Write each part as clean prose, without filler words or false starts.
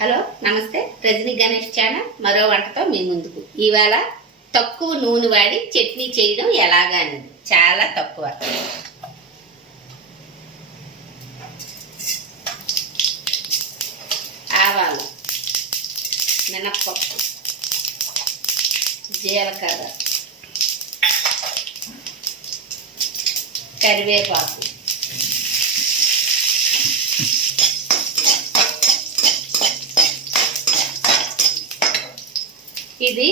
Hello నమస్తే Rajani Ganesh channel మరో వంటతో మీ ముందుకు. ఇవాళ తక్కువ నూనె వాడి చట్నీ చేయడం ఎలాగా అనేది చాలా తక్కువ. ఆవాలు, మినప్పప్పు, జీలకర్ర, కరివేపాకు, ఇది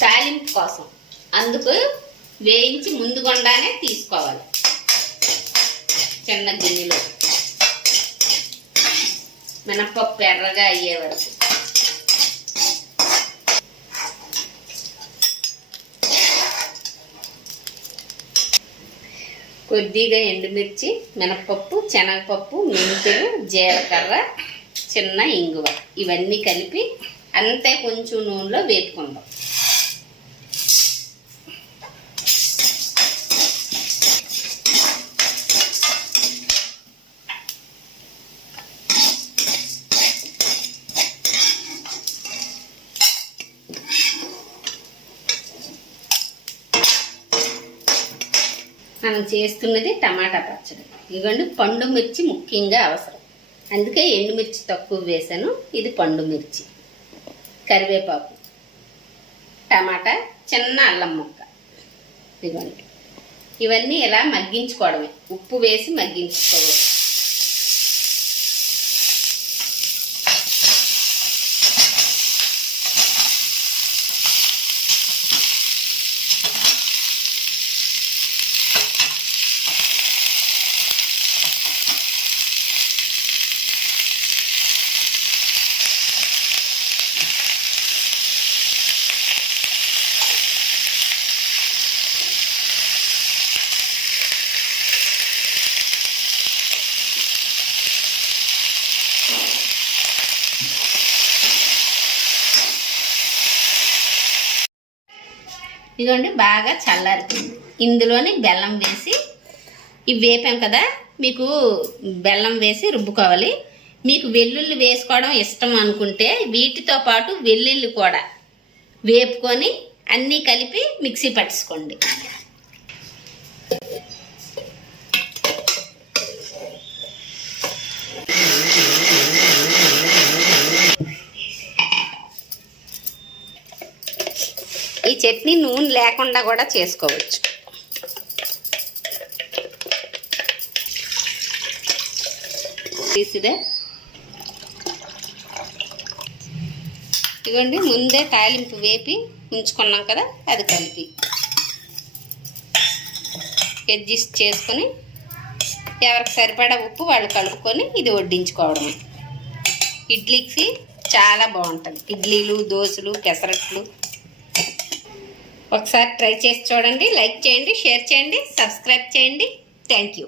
తాలింపు కోసం, అందుకు వేయించి ముందుగుండానే తీసుకోవాలి. చిన్న గిన్నెలో మినపప్పు ఎర్రగా అయ్యే వరకు. కొద్దిగా ఎండుమిర్చి, మినపప్పు, శనగపప్పు, మెంతులు, జీలకర్ర, చిన్న ఇంగువ ఇవన్నీ కలిపి అంతే కొంచెం నూనెలో వేపుకుందాం. మనం చేస్తున్నది టమాటా పచ్చడి. ఇదిగోండి, పండు మిర్చి ముఖ్యంగా అవసరం, అందుకే ఎండుమిర్చి తక్కువ వేసాను. ఇది పండు మిర్చి, కరివేపాకు, టమాటా, చిన్న అల్లం ముక్క. ఇదిగోండి, ఇవన్నీ ఇలా మగ్గించుకోవడమే, ఉప్పు వేసి మగ్గించుకోవాలి. ఇదిగోండి, బాగా చల్లారిపోయింది. ఇందులోని బెల్లం వేసి, ఇవి వేపాం కదా, మీకు బెల్లం వేసి రుబ్బుకోవాలి. మీకు వెల్లుల్లి వేసుకోవడం ఇష్టం అనుకుంటే వీటితో పాటు వెల్లుల్లి కూడా వేపుకొని అన్నీ కలిపి మిక్సీ పట్టుకోండి. ఈ చట్నీ నూనె లేకుండా కూడా చేసుకోవచ్చు. ఇదిగోండి, ముందే తాలింపు వేపి ఉంచుకున్నాం కదా, అది కలిపి అడ్జస్ట్ చేసుకొని ఎవరికి సరిపడా ఉప్పు వాళ్ళు కలుపుకొని ఇది వడ్డించుకోవడం. ఇడ్లీకి చాలా బాగుంటుంది. ఇడ్లీలు, దోశలు, పెసరట్లు. ఒకసారి ట్రై చేసి చూడండి. లైక్ చేయండి, షేర్ చేయండి, సబ్స్క్రైబ్ చేయండి. Thank you.